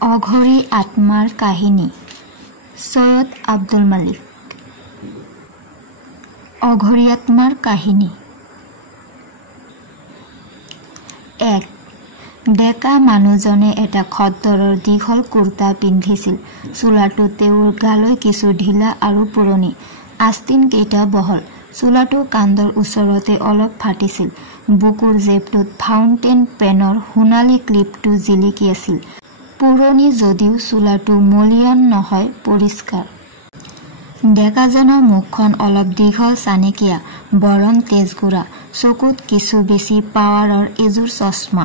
অঘৰী আত্মাৰ কাহিনী সৈয়দ আব্দুল মালিক। অঘৰী আত্মাৰ কাহিনী। 1. ডেকা মানুহজনে এটা খদ্দৰৰ দীঘল কুৰ্তা পিন্ধিছিল। চোলাটো তেওঁৰ গালৈ কিছু ঢিলা আৰু পুৰণি, আস্তিন কেইটা বহল। চোলাটো কান্ধৰ ওচৰতে অলপ ফাটিছিল। বুকুৰ জেপটোত ফাউণ্টেন পেনৰ সোণালী ক্লিপটো জিলিকি আছিল। পুৰণি যদিও চোলাটো মলিয়ন নহয়, পৰিষ্কাৰ। ডেকাজনৰ মুখখন অলপ দীঘল চানেকীয়া, বৰণ তেজগুৰা, চকুত কিছু বেছি পাৱাৰৰ এযোৰ চশমা।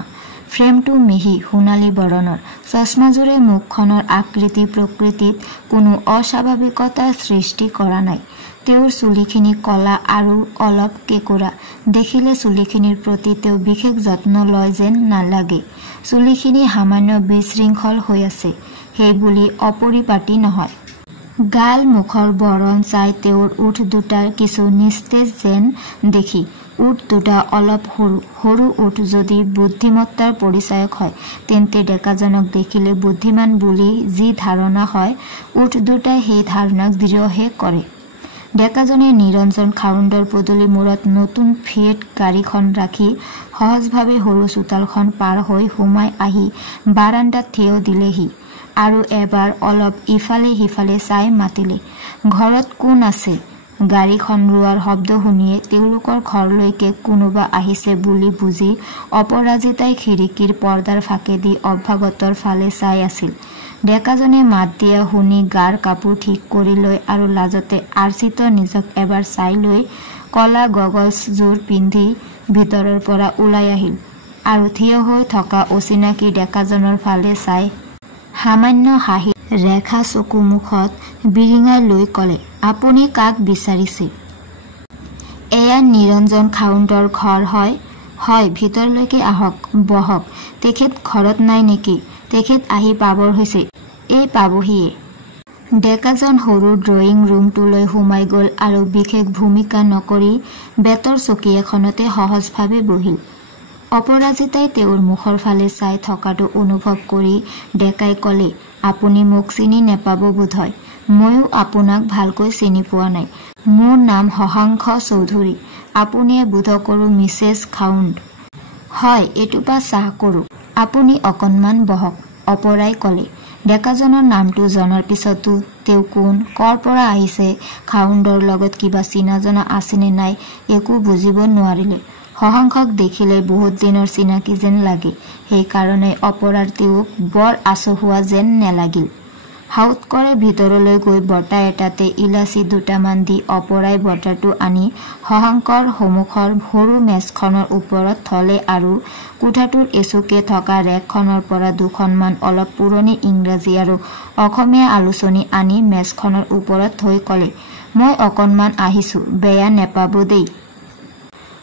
ফ্ৰেমটো মিহি সোণালী বৰণৰ। চশমাযোৰে মুখখনৰ আকৃতি প্ৰকৃতিত কোনো অস্বাভাৱিকতাৰ সৃষ্টি কৰা নাই। তেওঁৰ চুলিখিনি কলা আৰু অলপ কেঁকুৰা। দেখিলে চুলিখিনিৰ প্ৰতি তেওঁ বিশেষ যত্ন লয় যেন নালাগে। চুলিখিনি সামান্য বিশৃংখল হৈ আছে, সেইবুলি অপৰিপাটি নহয়। গাল মুখৰ বৰণ চাই তেওঁৰ ওঠ দুটাৰ কিছু নিস্তেজ যেন দেখি। ওঠ দুটা অলপ সৰু সৰু ওঠ যদি বুদ্ধিমত্তাৰ পৰিচায়ক হয়, তেন্তে ডেকাজনক দেখিলে বুদ্ধিমান বুলি যি ধাৰণা হয়, ওঠ দুটাই সেই ধাৰণাক দৃঢ়হে কৰে। ডেকাজনে নিৰঞ্জন খাউণ্ডৰ পদূলি মূৰত নতুন ফিয়েট গাড়ীখন ৰাখি সহজভাৱে সৰু চোতালখন পাৰ হৈ সোমাই আহি বাৰাণ্ডাত থিয় দিলেহি আৰু এবাৰ অলপ ইফালে সিফালে চাই মাতিলে, ঘৰত কোন আছে? গাড়ীখন ৰোৱাৰ শব্দ শুনিয়ে তেওঁলোকৰ ঘৰলৈকে কোনোবা আহিছে বুলি বুজি অপৰাজিতাই খিৰিকীৰ পৰ্দাৰ ফাঁকেদি অভ্যাগতৰ ফালে চাই আছিল। ডেকাজনে মাত দিয়া শুনি গাৰ কাপোৰ ঠিক কৰি লৈ আৰু লাজতে আৰ্চিত নিজক এবাৰ চাই লৈ কলা গগলছযোৰ পিন্ধি ভিতৰৰ পৰা ওলাই আহিল আৰু থিয় হৈ থকা অচিনাকি ডেকাজনৰ ফালে চাই সামান্য হাঁহি ৰেখা চকু মুখত বিৰিঙাই লৈ ক'লে, আপুনি কাক বিচাৰিছে? এয়া নিৰঞ্জন খাউণ্ডৰ ঘৰ হয়? হয়, ভিতৰলৈকে আহক, বহক। তেখেত ঘৰত নাই নেকি? তেখেত আহি পাবৰ হৈছে, এই পাবহিয়ে। ডেকাজন সৰু ড্ৰয়িং ৰুমটোলৈ সোমাই গ'ল আৰু বিশেষ ভূমিকা নকৰি বেতৰ চকী এখনতে সহজভাৱে বহিল। অপৰাজিতাই তেওঁৰ মুখৰ ফালে চাই থকাটো অনুভৱ কৰি ডেকাই ক'লে, আপুনি মোক চিনি নেপাব বোধহয়। ময়ো আপোনাক ভালকৈ চিনি পোৱা নাই। মোৰ নাম শশাংক চৌধুৰী। আপুনিয়ে বোধ কৰোঁ মিছেছ খাউণ্ড। হয়, এটোপা চাহ কৰোঁ। আপুনি অকণমান বহক, অপৰাই ক'লে। ডেকাজনৰ নামটো জনাৰ পিছতো তেওঁ কোন, ক'ৰ পৰা আহিছে, খাউণ্ডৰ লগত কিবা চিনা জনা আছেনে নাই, একো বুজিব নোৱাৰিলে। শশাংকক দেখিলে বহুত দিনৰ চিনাকি যেন লাগে, সেইকাৰণে অপৰাৰ তেওঁক বৰ আচহুৱা যেন নেলাগিল। হাউত কৰে ভিতৰলৈ গৈ বঁটা এটাতে ইলাচি দুটামান দি অপৰাই বঁটাটো আনি শশাংকৰ সন্মুখৰ সৰু মেজখনৰ ওপৰত থলে আৰু কোঠাটোৰ এচুকে থকা ৰেকখনৰ পৰা দুখনমান অলপ পুৰণি ইংৰাজী আৰু অসমীয়া আলোচনী আনি মেজখনৰ ওপৰত থৈ ক'লে, মই অকণমান আহিছোঁ, বেয়া নেপাব দেই।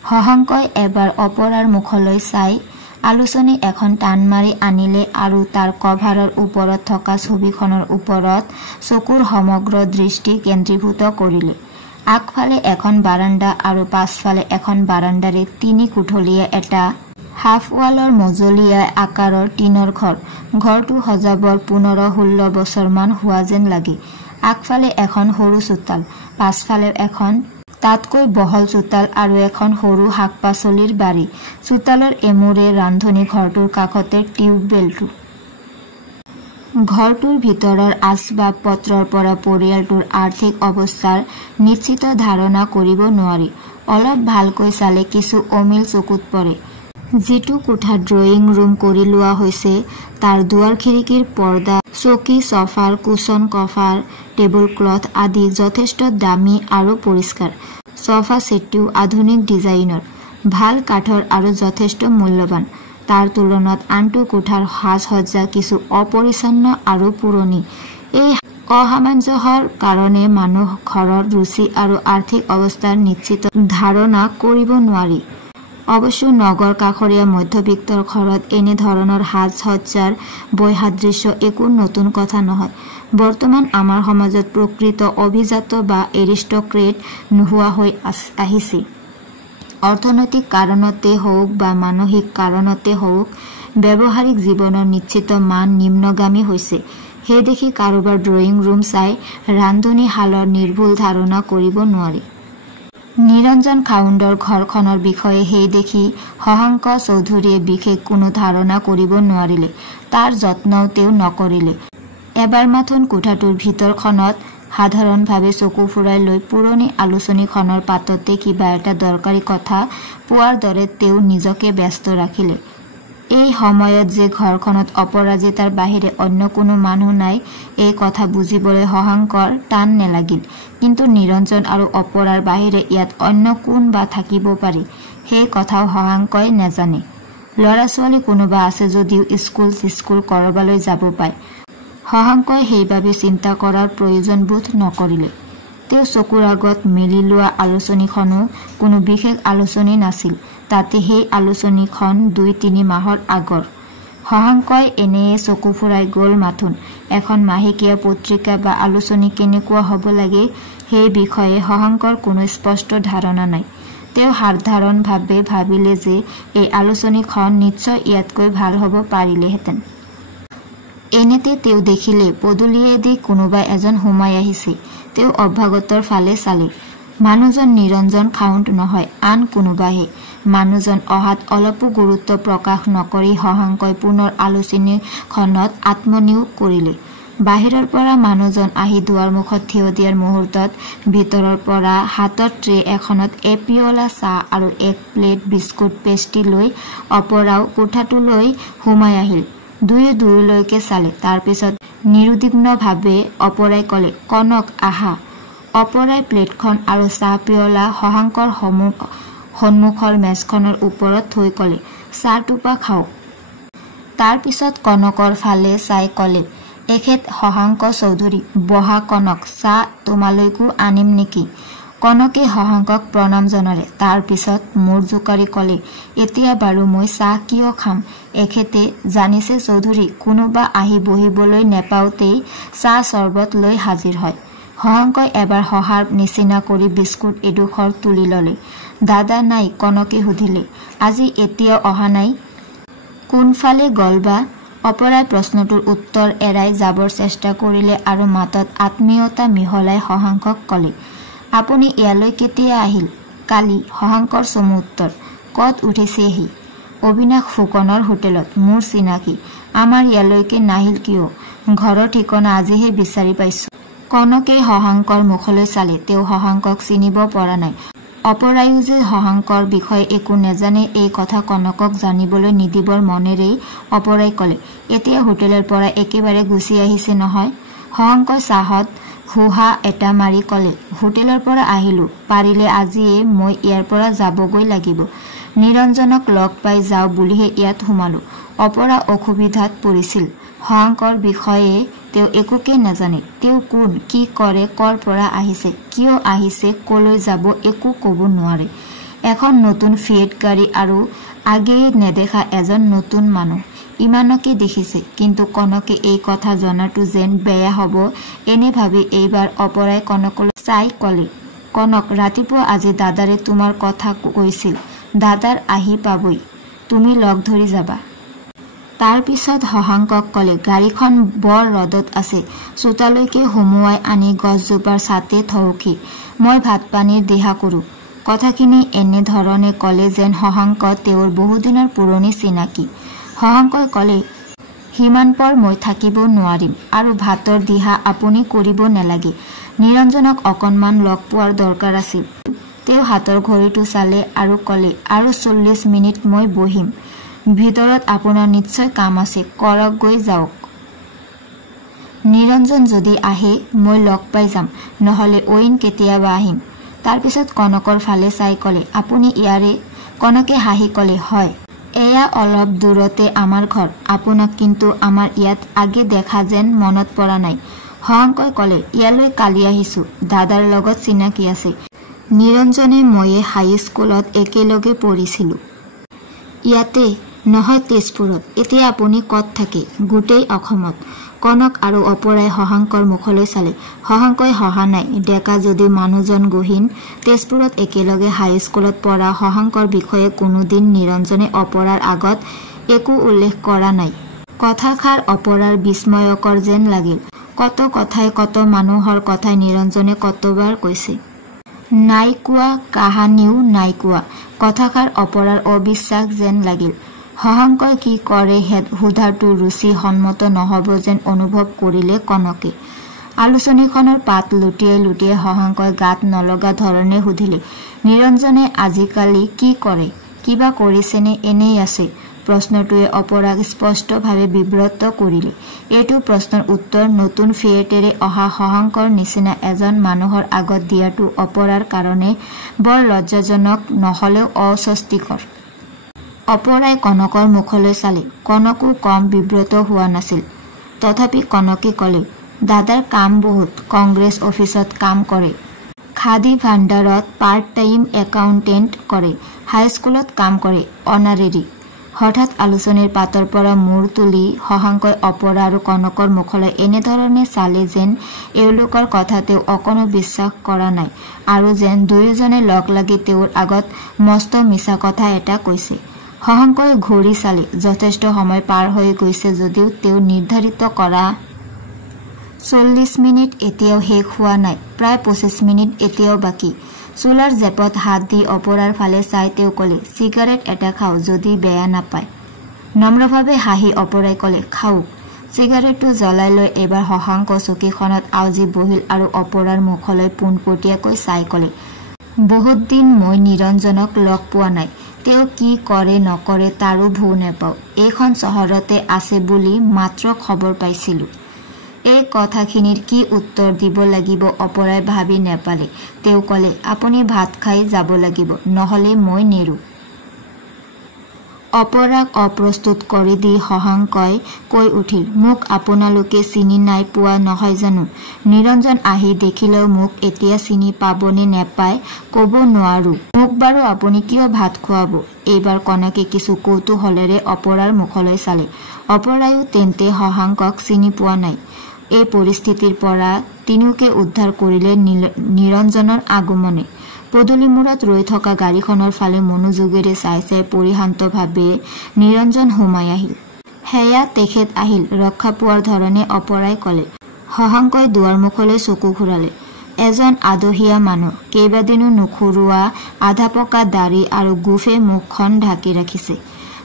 শশাংকই এবাৰ অপৰাৰ মুখলৈ চাই আলোচনী এখন টান মাৰি আনিলে আৰু তাৰ কভাৰৰ ওপৰত থকা ছবিখনৰ ওপৰত চকুৰ সমগ্ৰ দৃষ্টি কেন্দ্ৰীভূত কৰিলে। আগফালে এখন বাৰাণ্ডা আৰু পাছফালে এখন বাৰাণ্ডাৰে 3 কোঠলীয়া এটা হাফৱালৰ মজলীয়া আকাৰৰ টিনৰ ঘৰ। ঘৰটো সজাবৰ 15-16 বছৰমান হোৱা যেন লাগে। আগফালে এখন সৰু চোতাল, পাছফালে এখন তাতকৈ বহল চোতাল আৰু এখন সৰু শাক পাচলিৰ বাৰী। চোতালৰ এমূৰে ৰান্ধনী ঘৰটোৰ কাষতে টিউবৱেলটো। ঘৰটোৰ ভিতৰৰ আচবাব পত্ৰৰ পৰা পৰিয়ালটোৰ আৰ্থিক অৱস্থাৰ নিশ্চিত ধাৰণা কৰিব নোৱাৰি। অলপ ভালকৈ চালে কিছু অমিল চকুত পৰে। যিটো কোঠা ড্ৰয়িং ৰুম কৰি লোৱা হৈছে, তাৰ দুৱাৰ খিৰিকীৰ পৰ্দা, চকী, ছফাৰ কুচন, কভাৰ, টেবুল ক্লথ আদি যথেষ্ট দামী আৰু পৰিষ্কাৰ। ছফা ছেটটো আধুনিক ডিজাইনৰ, ভাল কাঠৰ আৰু যথেষ্ট মূল্যৱান। তাৰ তুলনাত আনটো কোঠাৰ সাজ-সজ্জা কিছু অপৰিচ্ছন্ন আৰু পুৰণি। এই অসামঞ্জস্যৰ কাৰণে মানুহ ঘৰৰ ৰুচি আৰু আৰ্থিক অৱস্থাৰ নিশ্চিত ধাৰণা কৰিব নোৱাৰি। অৱশ্য নগৰ কাষৰীয়া মধ্যবিত্তৰ ঘৰত এনে ধৰণৰ সাজ-সজ্জাৰ বৈসাদৃশ্য একো নতুন কথা নহয়। বৰ্তমান আমাৰ সমাজত প্ৰকৃত অভিজাত বা এৰিষ্টক্ৰেট নোহোৱা হৈ আহিছে। অৰ্থনৈতিক কাৰণতে হওক বা মানসিক কাৰণতে হওক, ব্যৱহাৰিক জীৱনৰ নিশ্চিত মান নিম্নগামী হৈছে। সেই দেখি কাৰোবাৰ ড্ৰয়িং ৰুম চাই ৰান্ধনীশালৰ নিৰ্ভুল ধাৰণা কৰিব নোৱাৰি। নিৰঞ্জন খাউণ্ডৰ ঘৰখনৰ বিষয়ে সেই দেখি শশাংক চৌধুৰীয়ে বিশেষ কোনো ধাৰণা কৰিব নোৱাৰিলে। তাৰ যত্নও তেওঁ নকৰিলে। এবাৰ মাথোন কোঠাটোৰ ভিতৰখনত সাধাৰণভাৱে চকু ফুৰাই লৈ পুৰণি আলোচনীখনৰ পাততে কিবা এটা দৰকাৰী কথা পোৱাৰ দৰে তেওঁ নিজকে ব্যস্ত ৰাখিলে। এই সময়ত যে ঘৰখনত অপৰাজিতাৰ বাহিৰে অন্য কোনো মানুহ নাই, এই কথা বুজিবলৈ শশাংকৰ টান নেলাগিল। কিন্তু নিৰঞ্জন আৰু অপৰাৰ বাহিৰে ইয়াত অন্য কোন বা থাকিব পাৰি, সেই কথাও শশাংকই নেজানে। ল'ৰা ছোৱালী কোনোবা আছে যদিও স্কুল কৰবালৈ যাব পায়। শশাংকই সেইবাবে চিন্তা কৰাৰ প্ৰয়োজন বোধ নকৰিলে। তেওঁ চকুৰ আগত মেলি লোৱা আলোচনীখনো কোনো বিশেষ আলোচনী নাছিল। তাতে সেই আলোচনীখন 2-3 মাহৰ আগৰ। শশাংকই এনেয়ে চকু ফুৰাই গ'ল মাথোন। এখন মাহেকীয়া পত্ৰিকা বা আলোচনী কেনেকুৱা হ'ব লাগে সেই বিষয়ে শশাংকৰ কোনো স্পষ্ট ধাৰণা নাই। তেওঁ সাধাৰণভাৱে ভাবিলে যে এই আলোচনীখন নিশ্চয় ইয়াতকৈ ভাল হ'ব পাৰিলেহেঁতেন। এনেতে তেওঁ দেখিলে পদূলিয়েদি কোনোবা এজন সোমাই আহিছে। তেওঁ অভ্যাগতৰ ফালে চালে। মানুহজন নিৰঞ্জন খাউণ্ড নহয়, আন কোনোবাহে। মানুহজন অহাত অলপো গুৰুত্ব প্ৰকাশ নকৰি শশাংকই পুনৰ আলোচনীখনত আত্মনিয়োগ কৰিলে। বাহিৰৰ পৰা মানুহজন আহি দুৱাৰমুখত থিয় দিয়াৰ মুহূৰ্তত ভিতৰৰ পৰা হাতৰ ট্ৰে এখনত এপিয়লা চাহ আৰু 1 প্লেট বিস্কুট পেষ্ট্ৰি লৈ অপৰাও কোঠাটোলৈ সোমাই আহিল। দুয়ো দূৰলৈকে চালে। তাৰপিছত নিৰুদ্বিগ্নভাৱে অপৰাই ক'লে, কনক আহা। অপৰাই প্লেটখন আৰু চাহ পিয়লা শশাংকৰ সন্মুখৰ মেজখনৰ ওপৰত থৈ ক'লে, চাহ টোপা খাওক। তাৰপিছত কনকৰ ফালে চাই ক'লে, এখেত শশাংক চৌধুৰী, বহা কনক, চাহ তোমালৈকো আনিম নেকি? কনকে শশাংকক প্ৰণাম জনালে। তাৰপিছত মূৰ জোকাৰি ক'লে, এতিয়া বাৰু মই চাহ কিয় খাম? এখেতে জানিছে চৌধুৰী, কোনোবা আহি বহিবলৈ নেপাওঁতেই চাহ চৰ্বত লৈ হাজিৰ হয়। শশাংকই এবাৰ সহাৰ নিচিনা কৰি বিস্কুট এডোখৰ তুলি ল'লে। দাদা নাই? কনকে সুধিলে। আজি এতিয়াও অহা নাই? কোনফালে গ'ল বা? অপৰাই প্ৰশ্নটোৰ উত্তৰ এৰাই যাবৰ চেষ্টা কৰিলে আৰু মাতত আত্মীয়তা মিহলাই শশাংকক ক'লে, আপুনি ইয়ালৈ কেতিয়া আহিল? কালি। শশাংকৰ চমু উত্তৰ। ক'ত উঠিছেহি? অবিনাশ ফুকনৰ হোটেলত। মোৰ চিনাকি। আমাৰ ইয়ালৈকে নাহিল কিয়? ঘৰৰ ঠিকনা আজিহে বিচাৰি পাইছো। কনকে শশাংকৰ মুখলৈ চালে। তেওঁ শশাংকক চিনিব পৰা নাই। অপৰায়ো যে শশাংকৰ বিষয়ে একো নেজানে এই কথা কনকক জানিবলৈ নিদিবৰ মনেৰেই অপৰাই ক'লে, এতিয়া হোটেলৰ পৰা একেবাৰে গুচি আহিছে নহয়? শশাংকই চাহত হুহা এটা মাৰি ক'লে, হোটেলৰ পৰা আহিলোঁ। পাৰিলে আজিয়ে মই ইয়াৰ পৰা যাবগৈ লাগিব। নিৰঞ্জনক লগ পাই যাওঁ বুলিহে ইয়াত সোমালোঁ। অপৰা অসুবিধাত পৰিছিল। শশাংকৰ বিষয়ে তেওঁ একোকে নাজানে। তেওঁ কোন, কি কৰে, ক'ৰ পৰা আহিছে, কিয় আহিছে, ক'লৈ যাব একো ক'ব নোৱাৰে। এখন নতুন ফিয়েট গাড়ী আৰু আগেয়ে নেদেখা এজন নতুন মানুহ, ইমানকে দেখিছে। কিন্তু কনকে এই কথা জনাটো যেন বেয়া হ'ব এনে ভাবি এইবাৰ অপৰাই কনকলৈ চাই ক'লে, কনক, ৰাতিপুৱা আজি দাদাৰে তোমাৰ কথা কৈছিল। দাদাৰ আহি পাবই, তুমি লগ ধৰি যাবা। তাৰপিছত শশাংকক ক'লে, গাড়ীখন বৰ ৰ'দত আছে, চোতালৈকে সুমুৱাই আনি গছজোপাৰ ছাতে থওঁকি, মই ভাত পানীৰ দিহা কৰোঁ। কথাখিনি এনেধৰণে ক'লে যেন শশাংক তেওঁৰ বহুদিনৰ পুৰণি চিনাকি। শশাংকই ক'লে, সিমান পৰ মই থাকিব নোৱাৰিম আৰু ভাতৰ দিহা আপুনি কৰিব নেলাগে। নিৰঞ্জনক অকণমান লগ পোৱাৰ দৰকাৰ আছিল। তেওঁ হাতৰ ঘড়ীটো চালে আৰু ক'লে, আৰু 40 মিনিট মই বহিম। ভিতৰত আপোনাৰ নিশ্চয় কাম আছে, কৰক গৈ যাওক। নিৰঞ্জন যদি আহে মই লগ পাই যাম, নহ'লে অইন কেতিয়াবা আহিম। তাৰপিছত কনকৰ ফালে চাই ক'লে, আপুনি ইয়াৰে? কনকে হাঁহি ক'লে, হয়, এয়া অলপ দূৰতে আমাৰ ঘৰ। আপোনাক কিন্তু আমাৰ ইয়াত আগে দেখা যেন মনত পৰা নাই। শশাংকই ক'লে, ইয়ালৈ কালি আহিছোঁ, দাদাৰ লগত চিনাকি আছে। নিৰঞ্জনে ময়ে হাইস্কুলত একেলগে পঢ়িছিলোঁ। ইয়াতে নহয়, তেজপুৰত। এতিয়া আপুনি ক'ত থাকে? গোটেই অসমত। কনক আৰু অপৰাই শশাংকৰ মুখলৈ চালে। শশাংকই হহা নাই। ডেকা যদিও মানুহজন গহীন। তেজপুৰত একেলগে হাইস্কুলত পঢ়া শশাংকৰ বিষয়ে কোনোদিন নিৰঞ্জনে অপৰাৰ আগত একো উল্লেখ কৰা নাই। কথাষাৰ অপৰাৰ বিস্ময়কৰ যেন লাগিল। কত কথাই কত মানুহৰ কথাই নিৰঞ্জনে কতবাৰ কৈছে। নাই কোৱা কাহানিও নাই কোৱা। কথাষাৰ অপৰাৰ অবিশ্বাস যেন লাগিল। শশাংকই কি কৰে সোধাটো ৰুচি সন্মত নহব যেন অনুভৱ কৰিলে কনকে। আলোচনীখনৰ পাত লুটিয়াই লুটিয়াই শশাংকই গাত নলগা ধৰণে সুধিলে, নিৰঞ্জনে আজিকালি কি কৰে? কিবা কৰিছেনে এনেই আছে? প্ৰশ্নটোৱে অপৰাক স্পষ্টভাৱে বিব্ৰত কৰিলে। এইটো প্ৰশ্নৰ উত্তৰ নতুন ফিয়েটেৰে অহা শশাংকৰ নিচিনা এজন মানুহৰ আগত দিয়াটো অপৰাৰ কাৰণে বৰ লজ্জাজনক নহলেও অস্বস্তিকৰ। অপৰাই কনকৰ মুখলৈ চালে। কনকো কম বিব্ৰত হোৱা নাছিল। তথাপি কনকে কলে, দাদাৰ কাম বহুত, কংগ্ৰেছ অফিচত কাম কৰে, খাদী ভাণ্ডাৰত পাৰ্ট টাইম একাউণ্টেণ্ট কৰে, হাইস্কুলত কাম কৰে, অনাৰেৰী। হঠাৎ আলোচনীৰ পাতৰ পৰা মূৰ তুলি শশাংকই অপৰা আৰু কনকৰ মুখলৈ এনেধৰণে চালে যেন এওঁলোকৰ কথা তেওঁ অকণো বিশ্বাস কৰা নাই আৰু যেন দুয়োজনে লগ লাগি তেওঁৰ আগত মস্ত মিছা কথা এটা কৈছে। শশাংকই ঘূৰি চালে। যথেষ্ট সময় পাৰ হৈ গৈছে যদিও তেওঁ নিৰ্ধাৰিত কৰা 40 মিনিট এতিয়াও শেষ হোৱা নাই। প্ৰায় 25 মিনিট এতিয়াও বাকী। চোলাৰ জেপত হাত দি অপৰাৰ ফালে চাই তেওঁ কলে, চিগাৰেট এটা খাওঁ যদি বেয়া নাপায়। নম্ৰভাৱে হাঁহি অপৰাই কলে, খাওক। চিগাৰেটটো জ্বলাই লৈ এবাৰ শশাংক চকীখনত আউজি বহিল আৰু অপৰাৰ মুখলৈ পোনপটীয়াকৈ চাই কলে, বহুত দিন মই নিৰঞ্জনক লগ পোৱা নাই। তেওঁ কি কৰে নকৰে তাৰো ভু নেপাওঁ। এইখন চহৰতে আছে বুলি মাত্ৰ খবৰ পাইছিলো। এই কথাখিনিৰ কি উত্তৰ দিব লাগিব অপৰাই ভাবি নেপালে। তেওঁ কলে, আপুনি ভাত খাই যাব লাগিব, নহলে মই নেৰো। অপৰাক অপ্ৰস্তুত কৰি দি শশাংকই কৈ উঠিল, মোক আপোনালোকে চিনি নাই পোৱা নহয় জানো? নিৰঞ্জন আহি দেখিলেও মোক এতিয়া চিনি পাবনে নেপায় কব নোৱাৰো। মোক বাৰু আপুনি কিয় ভাত খুৱাব? এইবাৰ কনকে কিছু কৌতূহলেৰে অপৰাৰ মুখলৈ চালে। অপৰায়ো তেন্তে শশাংকক চিনি পোৱা নাই। এই পৰিস্থিতিৰ পৰা তিনিওকে উদ্ধাৰ কৰিলে নিৰঞ্জনৰ আগমনে। পদূলি মূৰত ৰৈ থকা গাড়ীখনৰ ফালে মনোযোগেৰে চাই চাই পৰিশান্তভাৱে নিৰঞ্জন সোমাই আহিল। সেয়া তেখেত আহিল, ৰক্ষা পোৱাৰ ধৰণে অপৰাই কলে। শশাংকই দুৱাৰমুখলৈ চকু ঘূৰালে। এজন আদহীয়া মানুহ, কেইবাদিনো নুখুৰোৱা আধা পকা দাড়ি আৰু গোফে মুখখন ঢাকি ৰাখিছে।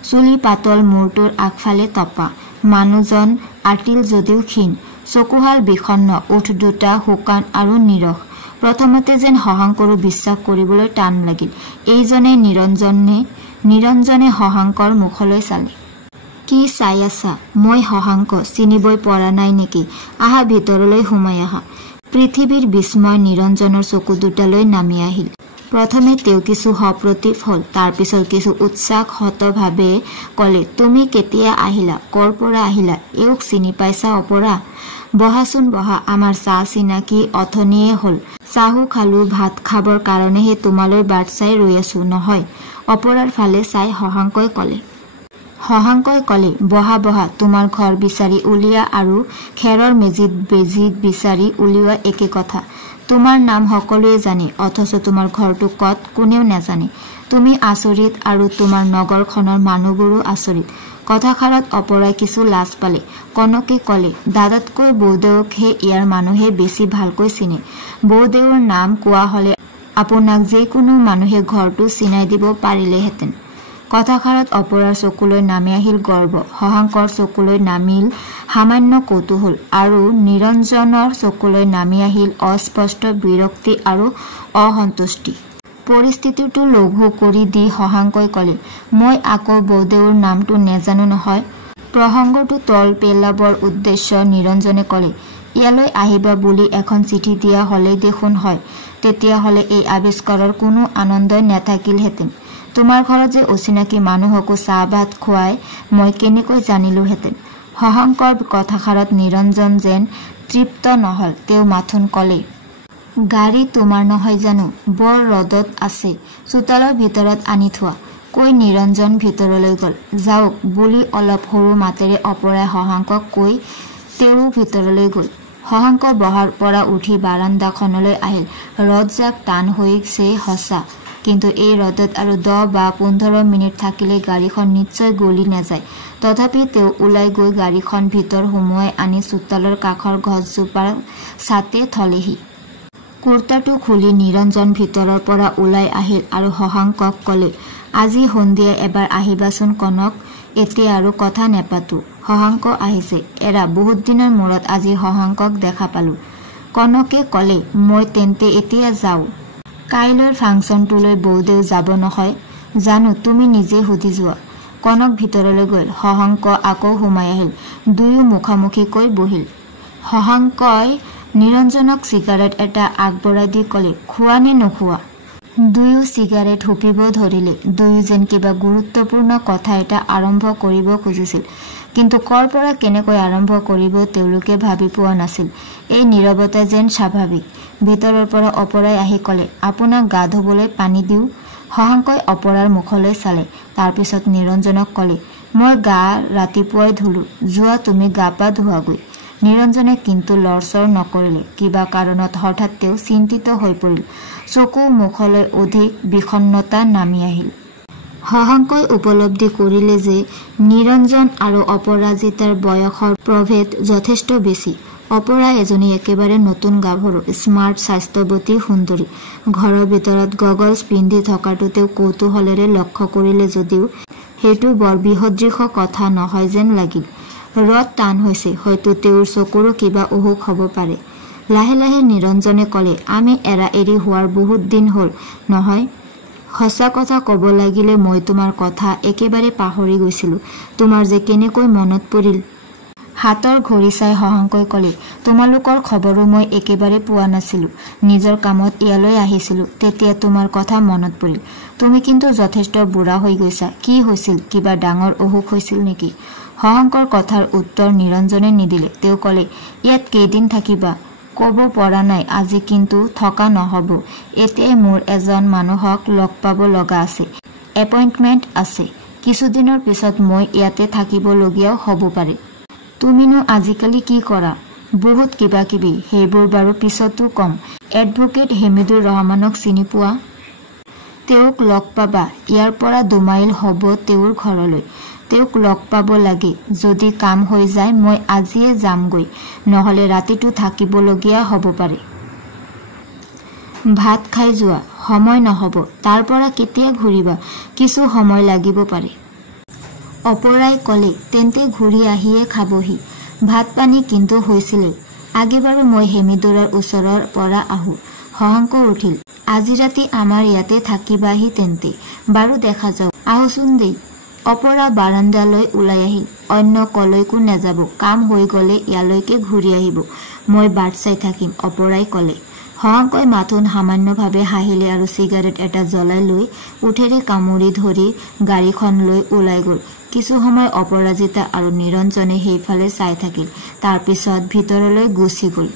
চুলি পাতল, মূৰটোৰ আগফালে তপা। মানুহজন আটিল যদিও ক্ষীণ, চকুহাল বিষণ্ণ, ওঠ দুটা শুকান আৰু নিৰস। প্ৰথমতে যেন শশাংকৰো বিশ্বাস কৰিবলৈ টান লাগিল। এইজনে নিৰঞ্জনে শশাংকৰ মুখলৈ চালে। কি চাই আছা? মই শশাংক, চিনিবই পৰা নাই নেকি? আহা ভিতৰলৈ সোমাই আহা। পৃথিৱীৰ বিস্ময় নিৰঞ্জনৰ চকু দুটালৈ নামি আহিল। প্ৰথমে তেওঁ কিছু সপ্ৰতিভ হল, তাৰপিছত কিছু উৎসাহতভাৱে কলে, তুমি কেতিয়া আহিলা? কৰ পৰা আহিলা? এওঁক চিনি পাইছা অপৰা? বহাচোন বহা, আমাৰ চাহ চিনাকি অথনিয়ে হল। চাহো খালো, ভাত খাবৰ কাৰণেহে তোমালৈ বাট চাই ৰৈ আছো নহয়। অপৰাৰ ফালে চাই শশাংকই কলে, বহা বহা, তোমাৰ ঘৰ বিচাৰি উলিওৱা আৰু খেৰৰ মেজিত বেজি বিচাৰি উলিওৱা একে কথা। তোমাৰ নাম সকলোৱে জানে, অথচ তোমাৰ ঘৰটো কত কোনেও নাজানে। তুমি আচৰিত আৰু তোমাৰ নগৰখনৰ মানুহবোৰো আচৰিত। কথাষাৰত অপৰাই কিছু লাজ পালে। কনকে কলে, দাদাতকৈ বৌদেউকহে ইয়াৰ মানুহে বেছি ভালকৈ চিনে। বৌদেউৰ নাম কোৱা হলে আপোনাক যিকোনো মানুহে ঘৰটো চিনাই দিব পাৰিলেহেঁতেন। কথাষাৰত অপৰাৰ চকুলৈ নামি আহিল গৰ্ব, শশাংকৰ চকুলৈ নামিল সামান্য কৌতূহল আৰু নিৰঞ্জনৰ চকুলৈ নামি আহিল অস্পষ্ট বিৰক্তি আৰু অসন্তুষ্টি। পৰিস্থিতিটো লঘু কৰি দি শশাংকই কলে, মই আকৌ বৌদেউৰ নামটো নেজানো নহয়। প্ৰসংগটো তল পেলাবৰ উদ্দেশ্য নিৰঞ্জনে কলে, ইয়ালৈ আহিবা বুলি এখন চিঠি দিয়া হলেই দেখোন হয়। তেতিয়াহলে এই আৱিষ্কাৰৰ কোনো আনন্দই নেথাকিলহেঁতেন। তোমাৰ ঘৰত যে অচিনাকি মানুহকো চাহ ভাত খুৱাই মই কেনেকৈ জানিলোহেঁতেন। শশাংকৰ কথাষাৰত নিৰঞ্জন যেন তৃপ্ত নহল। তেওঁ মাথোন কলে, গাড়ী তোমাৰ নহয় জানো? বৰ ৰদত আছে, চোতালৰ ভিতৰত আনি থোৱা। কৈ নিৰঞ্জন ভিতৰলৈ গল। যাওক বুলি অলপ সৰু মাতেৰে অপৰাই শশাংকক কৈ তেওঁ ভিতৰলৈ গল। শশাংক বহাৰ পৰা উঠি বাৰাণ্ডাখনলৈ আহিল। ৰদজাক টান হৈছে সঁচা, কিন্তু এই ৰদত আৰু 10 বা 15 মিনিট থাকিলে গাড়ীখন নিশ্চয় গলি নাযায়। তথাপি তেওঁ ওলাই গৈ গাড়ীখন ভিতৰ সোমোৱাই আনি চোতালৰ কাষৰ গছজোপাৰ ছাতে থলেহি। কুৰ্তাটো খুলি নিৰঞ্জন ভিতৰৰ পৰা ওলাই আহিল আৰু শশাংকক ক'লে, আজি সন্ধিয়া এবাৰ আহিবাচোন কনক, এতিয়া আৰু কথা নেপাতো। শশাংক আহিছে। এৰা বহুত দিনৰ মূৰত আজি শশাংকক দেখা পালো। কনকে ক'লে, মই তেন্তে এতিয়া যাওঁ। কাইলৈৰ ফাংচনটোলৈ বৌদেউ যাব নহয়? জানো, তুমি নিজে সুধি যোৱা। কনক ভিতৰলৈ গ'ল। শশাংক আকৌ সোমাই আহিল। দুয়ো মুখামুখিকৈ বহিল। শশাংকই নিৰঞ্জনক চিগাৰেট এটা আগবঢ়াই দি ক'লে, খোৱা নে নোখোৱা? দুয়ো চিগাৰেট হুপিব ধৰিলে। দুয়ো যেন কিবা গুৰুত্বপূৰ্ণ কথা এটা আৰম্ভ কৰিব খুজিছিল, কিন্তু কৰ পৰা কেনেকৈ আৰম্ভ কৰিব তেওঁলোকে ভাবি পোৱা নাছিল। এই নীৰৱতা যেন স্বাভাৱিক। ভিতৰৰ পৰা অপৰাই আহি ক'লে, আপোনাক গা ধুবলৈ পানী দিওঁ। শশাংকই অপৰাৰ মুখলৈ চালে। তাৰপিছত নিৰঞ্জনক ক'লে, মই গা ৰাতিপুৱাই ধুলো, যোৱা তুমি গা পা ধোৱাগৈ। নিৰঞ্জনে কিন্তু লৰচৰ নকৰিলে। কিবা কাৰণত হঠাৎ তেওঁ চিন্তিত হৈ পৰিল। চকু মুখলৈ অধিক বিষণ্ণতা নামি আহিল। শশাংকই উপলব্ধি কৰিলে যে নিৰঞ্জন আৰু অপৰাজিতাৰ বয়সৰ প্ৰভেদ যথেষ্ট বেছি। অপৰা এজনী একেবাৰে নতুন গাভৰু, স্মাৰ্ট, স্বাস্থ্যৱতী সুন্দৰী। ঘৰৰ ভিতৰত গগলছ পিন্ধি থকাটো তেওঁ কৌতূহলেৰে লক্ষ্য কৰিলে যদিও সেইটো বৰ বৃহদৃশ কথা নহয় যেন লাগিল। ৰদ টান হৈছে, হয়তো তেওঁৰ চকুৰো কিবা অসুখ হ'ব পাৰে। লাহে লাহে নিৰঞ্জনে ক'লে, আমি এৰা এৰি হোৱাৰ বহুত দিন হ'ল নহয়? সঁচা কথা ক'ব লাগিলে মই তোমাৰ কথা একেবাৰে পাহৰি গৈছিলো। তোমাৰ যে কেনেকৈ মনত পৰিল। হাতৰ ঘড়ী চাই শশাংকই ক'লে, তোমালোকৰ খবৰো মই একেবাৰে পোৱা নাছিলো। নিজৰ কামত ইয়ালৈ আহিছিলো, তেতিয়া তোমাৰ কথা মনত পৰিল। তুমি কিন্তু যথেষ্ট বুঢ়া হৈ গৈছা। কি হৈছিল? কিবা ডাঙৰ অসুখ হৈছিল নেকি? শশাংকৰ কথাৰ উত্তৰ নিৰঞ্জনে নিদিলে। তেওঁ ক'লে, ইয়াত কেইদিন থাকিবা? ক'ব পৰা নাই আজি, কিন্তু থকা নহ'ব। এতিয়াই মোৰ এজন মানুহক লগ পাব লগা আছে, এপইণ্টমেণ্ট আছে। কিছুদিনৰ পিছত মই ইয়াতে থাকিবলগীয়াও হ'ব পাৰে। তুমিনো আজিকালি কি কৰা? বহুত কিবা কিবি, সেইবোৰ বাৰু পিছতো কম। এডভোকেট হেমিদুৰ ৰহমানক চিনি পোৱা? তেওঁক লগ পাবা। ইয়াৰ পৰা 2 মাইল হ'ব তেওঁৰ ঘৰলৈ। তেওঁক লগ পাব লাগে। যদি কাম হৈ যায় মই আজিয়ে যামগৈ, নহ'লে ৰাতিটো থাকিবলগীয়া হ'ব পাৰে। ভাত খাই যোৱা, সময় নহ'ব। তাৰ পৰা কেতিয়া ঘূৰিবা? কিছু সময় লাগিব পাৰে। অপৰাই ক'লে, তেন্তে ঘূৰি আহিয়ে খাবহি। ভাত পানী কিন্তু হৈছিলে। আগে বাৰু মই হেমিদুৰৰ ওচৰৰ পৰা আহোঁ। শশাংক উঠিল। আজি ৰাতি আমাৰ ইয়াতে থাকিবাহি তেন্তে? বাৰু দেখা যাওক, আহোচোন দেই। অপৰা বাৰাণ্ডালৈ ওলাই আহিল। অন্য কলৈকো নাযাব, কাম হৈ গ'লে ইয়ালৈকে ঘূৰি আহিব। মই বাট চাই থাকিম, অপৰাই ক'লে। শশাংকই মাথোন সামান্যভাৱে হাঁহিলে আৰু চিগাৰেট এটা জ্বলাই লৈ উঠেৰে কামুৰি ধৰি গাড়ীখন লৈ ওলাই গ'ল। কিছু সময় অপৰাজিতা আৰু নিৰঞ্জনে সেইফালে চাই থাকিল। তাৰপিছত ভিতৰলৈ গুচি গ'ল।